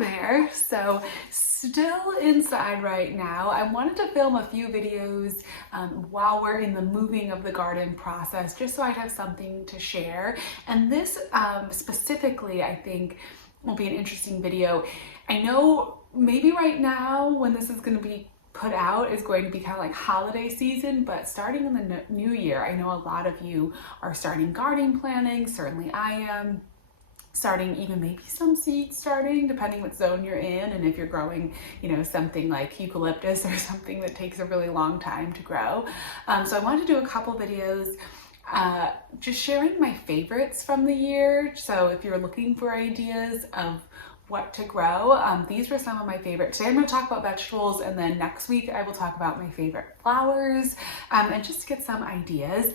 there. So still inside right now. I wanted to film a few videos while we're in the moving of the garden process, just so I'd have something to share. And this specifically, I think, will be an interesting video. I know maybe right now when this is going to be put out is going to be kind of like holiday season, but starting in the new year, I know a lot of you are starting gardening planning. Certainly I am. Starting even maybe some seeds starting, depending what zone you're in, and if you're growing, you know, something like eucalyptus or something that takes a really long time to grow. So I wanted to do a couple videos just sharing my favorites from the year. So if you're looking for ideas of what to grow, these were some of my favorites. Today I'm going to talk about vegetables, and then next week I will talk about my favorite flowers, and just to get some ideas.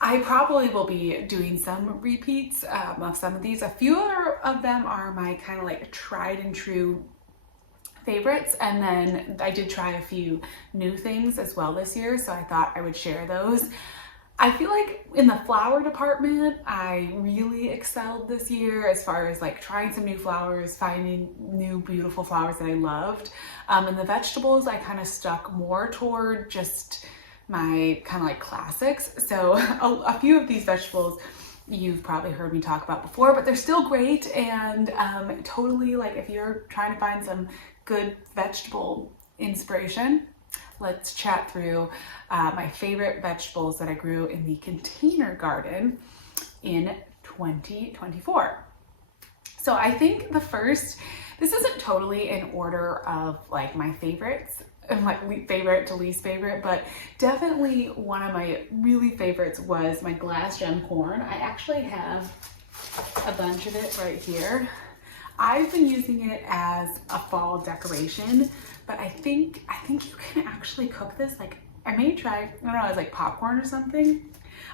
I probably will be doing some repeats of some of these. A few of them are my kind of like tried and true favorites, and then I did try a few new things as well this year, so I thought I would share those. I feel like in the flower department, I really excelled this year as far as like trying some new flowers, finding new beautiful flowers that I loved. And the vegetables, I kind of stuck more toward just my kind of like classics. So a few of these vegetables you've probably heard me talk about before, but they're still great. And totally, like, if you're trying to find some good vegetable inspiration, let's chat through my favorite vegetables that I grew in the container garden in 2024. So I think this isn't totally in order of like my favorites, and like favorite to least favorite, but definitely one of my really favorites was my glass gem corn. I actually have a bunch of it right here. I've been using it as a fall decoration, but I think you can actually cook this. Like, I may try, I don't know, as like popcorn or something.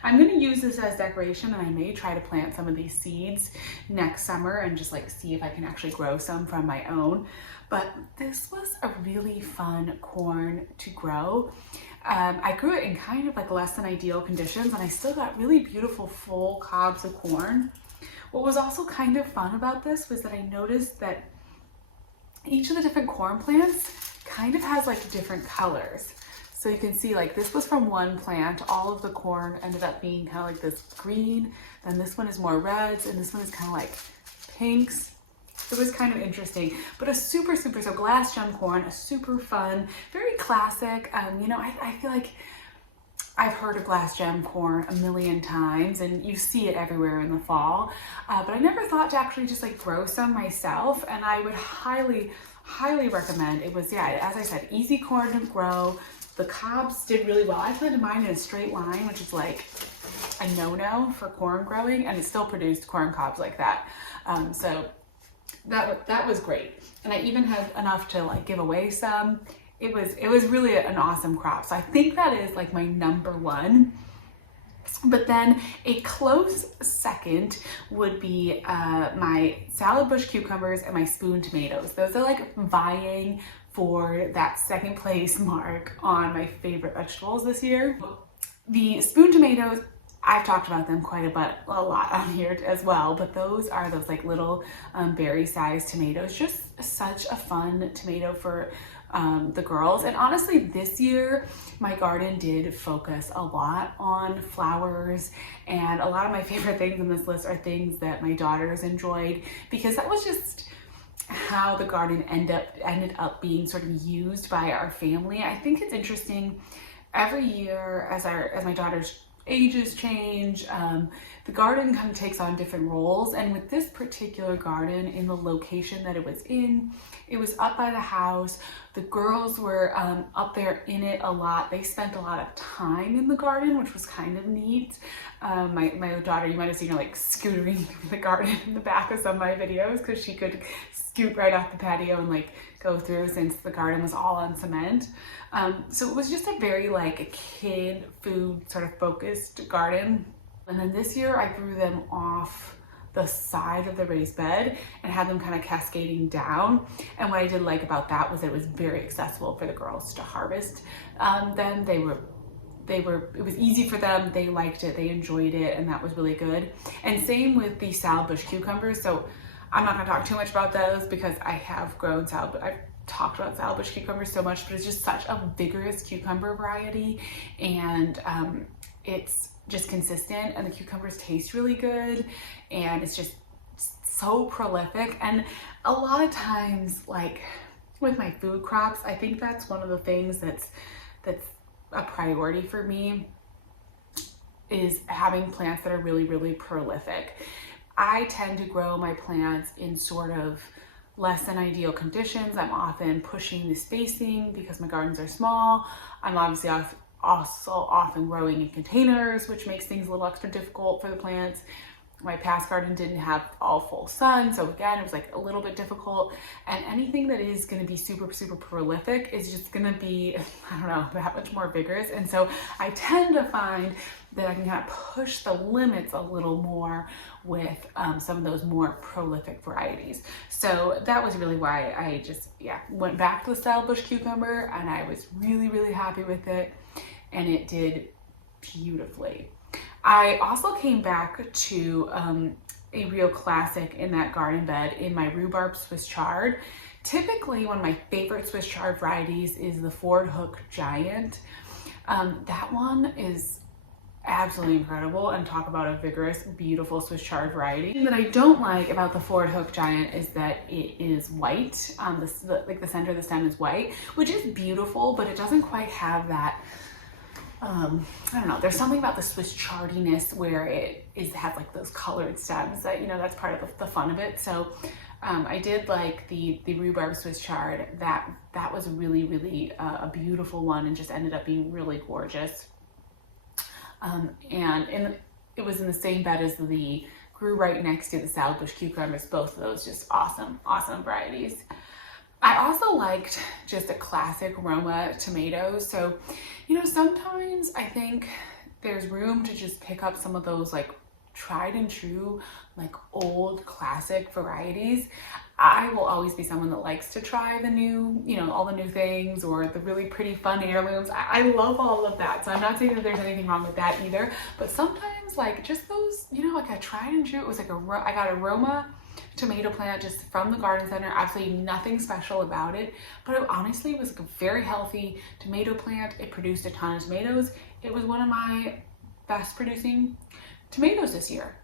I'm gonna use this as decoration, and I may try to plant some of these seeds next summer and just like see if I can actually grow some from my own. But this was a really fun corn to grow. I grew it in kind of like less than ideal conditions, and I still got really beautiful full cobs of corn. What was also kind of fun about this was that I noticed that each of the different corn plants kind of has like different colors. So you can see, like, this was from one plant. All of the corn ended up being kind of like this green. Then this one is more reds, and this one is kind of like pinks. It was kind of interesting, but so glass gem corn, a super fun, very classic. You know, I feel like I've heard of glass gem corn a million times, and you see it everywhere in the fall. But I never thought to actually just like grow some myself, and I would highly recommend. It was, yeah, as I said, easy corn to grow. The cobs did really well. I planted mine in a straight line, which is like a no-no for corn growing, and it still produced corn cobs like that. So that was great. And I even had enough to like give away some. It was really an awesome crop. So I think that is like my number one. But then a close second would be my salad bush cucumbers and my spoon tomatoes. Those are like vying for that second place mark on my favorite vegetables this year. The spoon tomatoes, I've talked about them quite a lot on here as well, but those are those like little berry-sized tomatoes. Just such a fun tomato for the girls. And honestly, this year my garden did focus a lot on flowers, and a lot of my favorite things on this list are things that my daughters enjoyed, because that was just how the garden ended up being sort of used by our family. I think it's interesting every year as my daughter's ages change, the garden kind of takes on different roles. And with this particular garden, in the location that it was in, it was up by the house. The girls were up there in it a lot. They spent a lot of time in the garden, which was kind of neat. My daughter, you might have seen her like scootering the garden in the back of some of my videos, because she could scoot right off the patio and like go through, since the garden was all on cement. So it was just a very like kid food sort of focused garden. And then this year I grew them off the side of the raised bed and had them kind of cascading down. And what I did like about that was that it was very accessible for the girls to harvest them. It was easy for them. They liked it, they enjoyed it, and that was really good. And same with the salad bush cucumbers. So I'm not gonna talk too much about those because I have grown I've talked about Salad Bush cucumbers so much, but it's just such a vigorous cucumber variety, and it's just consistent, and the cucumbers taste really good, and it's just so prolific. And a lot of times, like with my food crops, I think that's one of the things that's a priority for me, is having plants that are really, really prolific. I tend to grow my plants in sort of less than ideal conditions. I'm often pushing the spacing because my gardens are small. I'm obviously also often growing in containers, which makes things a little extra difficult for the plants. My past garden didn't have all full sun, so again, it was like a little bit difficult. And anything that is gonna be super, super prolific is just gonna be, I don't know, that much more vigorous. And so I tend to find that I can kind of push the limits a little more with some of those more prolific varieties. So that was really why I just, went back to the Salad Bush cucumber, and I was really, really happy with it, and it did beautifully. I also came back to a real classic in that garden bed in my rhubarb Swiss chard. Typically, one of my favorite Swiss chard varieties is the Ford Hook Giant. That one is absolutely incredible, and talk about a vigorous, beautiful Swiss chard variety. The thing that I don't like about the Ford Hook Giant is that it is white. Like the center of the stem is white, which is beautiful, but it doesn't quite have that, I don't know, there's something about the Swiss chardiness where it has like those colored stems that, you know, that's part of the fun of it. So I did like the rhubarb Swiss chard. That was really, really a beautiful one, and just ended up being really gorgeous. It was in the same bed as grew right next to the Salad Bush cucumbers. Both of those just awesome, awesome varieties. I also liked just a classic Roma tomatoes. So, you know, sometimes I think there's room to just pick up some of those like tried and true, like old classic varieties. I will always be someone that likes to try the new, you know, all the new things, or the really pretty fun heirlooms. I love all of that. So I'm not saying that there's anything wrong with that either, but sometimes like just those, you know, like a tried and true, it was like I got a Roma tomato plant just from the garden center, absolutely nothing special about it, but it honestly was like a very healthy tomato plant. It produced a ton of tomatoes. It was one of my best producing tomatoes this year,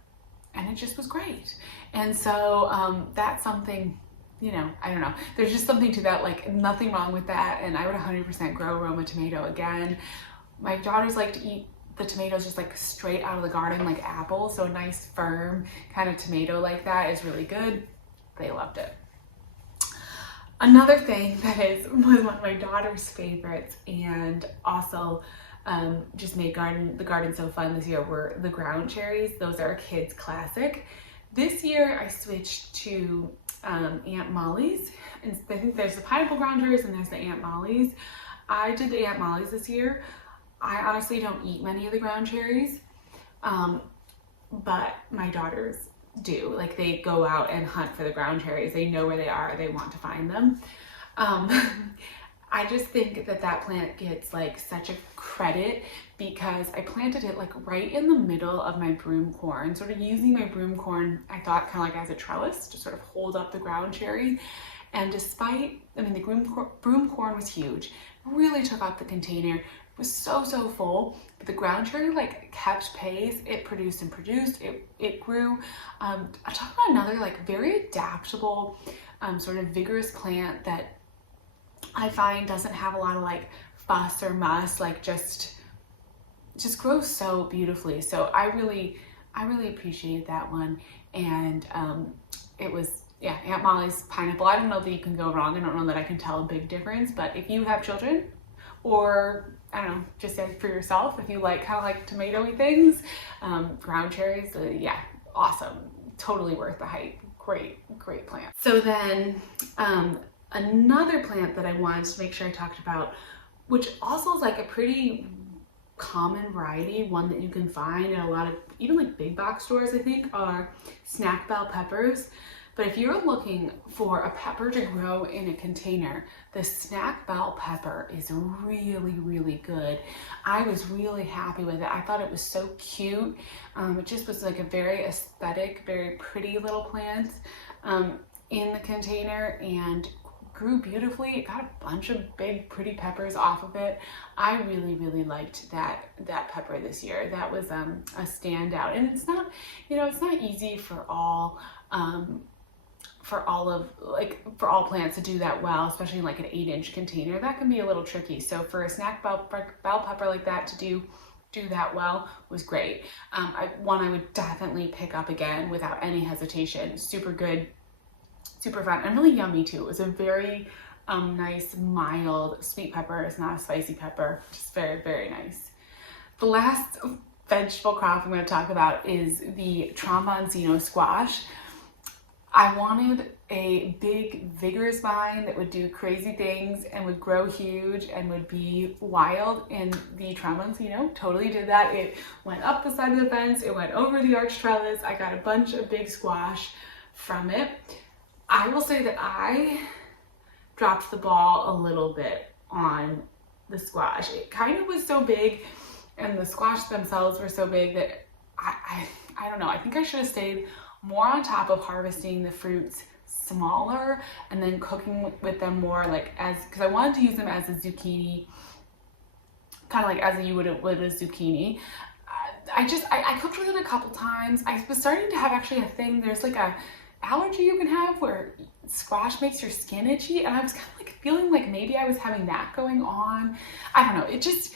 and it just was great. And so that's something, you know, I don't know, there's just something to that, like nothing wrong with that, and I would 100% grow Roma tomato again. My daughters like to eat the tomatoes just like straight out of the garden, like apples. So a nice firm kind of tomato like that is really good. They loved it. Another thing that was one of my daughter's favorites, and also just made the garden so fun this year, were the ground cherries. Those are a kid's classic. This year I switched to Aunt Molly's, and I think there's the pineapple ground cherries and there's the Aunt Molly's. I did the Aunt Molly's this year. I honestly don't eat many of the ground cherries, but my daughters do. Like, they go out and hunt for the ground cherries. They know where they are. They want to find them. I just think that plant gets like such a credit because I planted it like right in the middle of my broom corn, sort of using my broom corn, I thought, kind of like as a trellis to sort of hold up the ground cherry. And despite, I mean, the broom corn was huge, really took up the container, was so full, but the ground cherry like kept pace. It produced and produced, it grew. I talk about another like very adaptable, sort of vigorous plant that I find doesn't have a lot of like fuss or muss, like just grows so beautifully. So I really appreciated that one. And it was, yeah, Aunt Molly's pineapple. I don't know that you can go wrong. I don't know that I can tell a big difference, but if you have children, or I don't know, just for yourself, if you like kind of like tomatoey things, ground cherries, yeah, awesome. Totally worth the hype. Great plant. So then another plant that I wanted to make sure I talked about, which also is like a pretty common variety, one that you can find in a lot of even like big box stores, I think, are snack bell peppers. But if you're looking for a pepper to grow in a container, the snack bell pepper is really good. I was really happy with it. I thought it was so cute. It just was like a very aesthetic, very pretty little plant. in the container and grew beautifully. It got a bunch of big pretty peppers off of it. I really liked that pepper this year. That was a standout, and it's not, you know, it's not easy for all plants to do that well, especially in like an 8-inch container. That can be a little tricky. So for a snack bell pepper like that to do that well was great. One I would definitely pick up again without any hesitation. Super good, super fun, and really yummy too. It was a very nice, mild sweet pepper. It's not a spicy pepper, just very nice. The last vegetable crop I'm going to talk about is the Tromboncino squash. I wanted a big, vigorous vine that would do crazy things and would grow huge and would be wild, and the Tromboncino totally did that. It went up the side of the fence, it went over the arch trellis. I got a bunch of big squash from it. I will say that I dropped the ball a little bit on the squash. It kind of was so big, and the squash themselves were so big that I don't know, I think I should have stayed more on top of harvesting the fruits smaller and then cooking with them more, like because I wanted to use them as a zucchini, kind of like as you would a zucchini. I cooked with it a couple times. I was starting to have actually a thing, there's like a allergy you can have where squash makes your skin itchy, and I was kind of like feeling like maybe I was having that going on. I don't know, it just,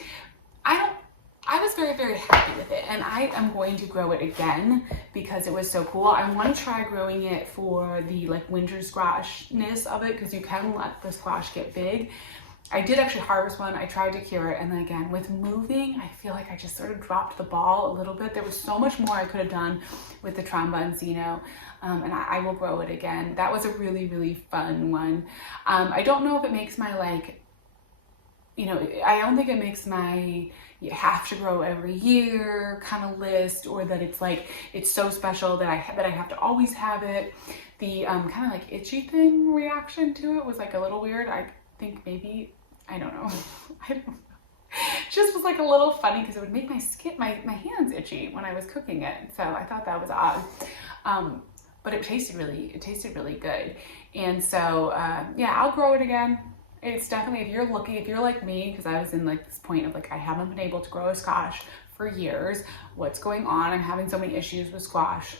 I was very happy with it, and I am going to grow it again because it was so cool. I want to try growing it for the like winter squashness of it, because you can let the squash get big. I did actually harvest one. I tried to cure it, and then again with moving, I feel like I just sort of dropped the ball a little bit. There was so much more I could have done with the Tromboncino, and I will grow it again. That was a really fun one. I don't know if it makes my like, you know, I don't think it makes my you have to grow every year kind of list, or that it's like it's so special that I have to always have it. The kind of like itchy thing reaction to it was like a little weird. I think maybe, I don't know. I don't know. It just was like a little funny because it would make my skin, my hands itchy when I was cooking it. So I thought that was odd. But it tasted really good. And so yeah, I'll grow it again. It's definitely, if you're like me, because I was in like this point of like, I haven't been able to grow a squash for years. What's going on? I'm having so many issues with squash.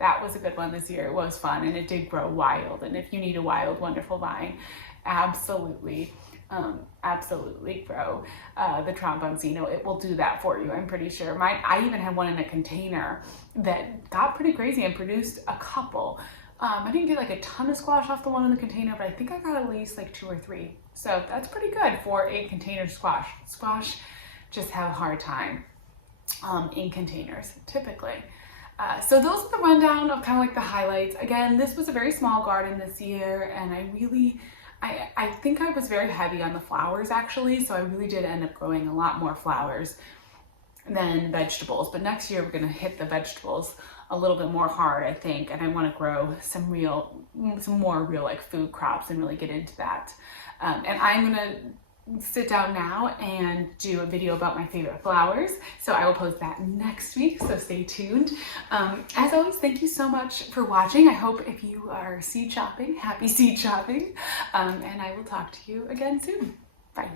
That was a good one this year. It was fun, and it did grow wild. And if you need a wild, wonderful vine, absolutely grow the Tromboncino. It will do that for you, I'm pretty sure. I even had one in a container that got pretty crazy and produced a couple. I didn't get like a ton of squash off the one in the container, but I think I got at least like 2 or 3. So that's pretty good for a container squash. Squash just have a hard time in containers, typically. So those are the rundown of kind of like the highlights. Again, this was a very small garden this year, and I think I was very heavy on the flowers actually, so I really did end up growing a lot more flowers than vegetables. But next year we're gonna hit the vegetables a little bit more hard, I think, and I want to grow some more real like food crops and really get into that. And I'm gonna sit down now and do a video about my favorite flowers, so I will post that next week, so stay tuned. As always, thank you so much for watching. I hope if you are seed shopping, happy seed shopping, and I will talk to you again soon. Bye.